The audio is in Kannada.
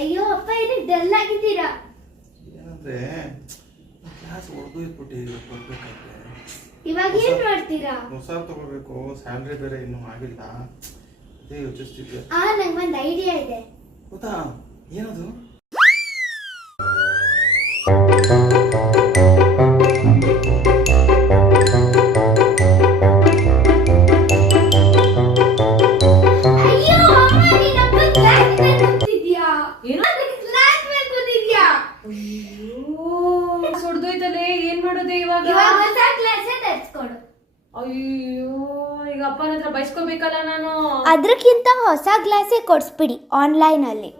ಅಯ್ಯೋ ಅಪ್ಪ ಏನು ಡಲ್ ಆಗಿದ್ದೀರಾ? ಏನಂದ್ರೆ ಕ್ಲಾಸ್ ಹೊಡೆದೋಯ್ಬಿಟ್ಟು ಕೊಡ್ಬೇಕಾದ್ರೆ ಇವಾಗ ಏನ್ ಮಾಡ್ತೀರಾ? ಹೊಸ ತಗೋಬೇಕು, ಸ್ಯಾಲ್ರಿ ಬೇರೆ ಇನ್ನೂ ಆಗಿಲ್ಲ, ಅದೇ ಯೋಚಿಸ್ತಿದ್ದೆ. ನಂಗೊಂದು ಐಡಿಯಾ ಇದೆ. ಗೊತ್ತಾ? ಏನದು? ಸುಡ್ದೋಯ್ತಲೆ, ಏನ್ ಮಾಡೋದು ಇವಾಗ? ಅಯ್ಯೋ, ಈಗ ಅಪ್ಪನ ಹತ್ರ ಬಯಸ್ಕೋಬೇಕಲ್ಲ ನಾನು. ಅದಕ್ಕಿಂತ ಹೊಸ ಗ್ಲಾಸೇ ಕೊಡ್ಸ್ಬಿಡಿ ಆನ್ಲೈನ್ ಅಲ್ಲಿ.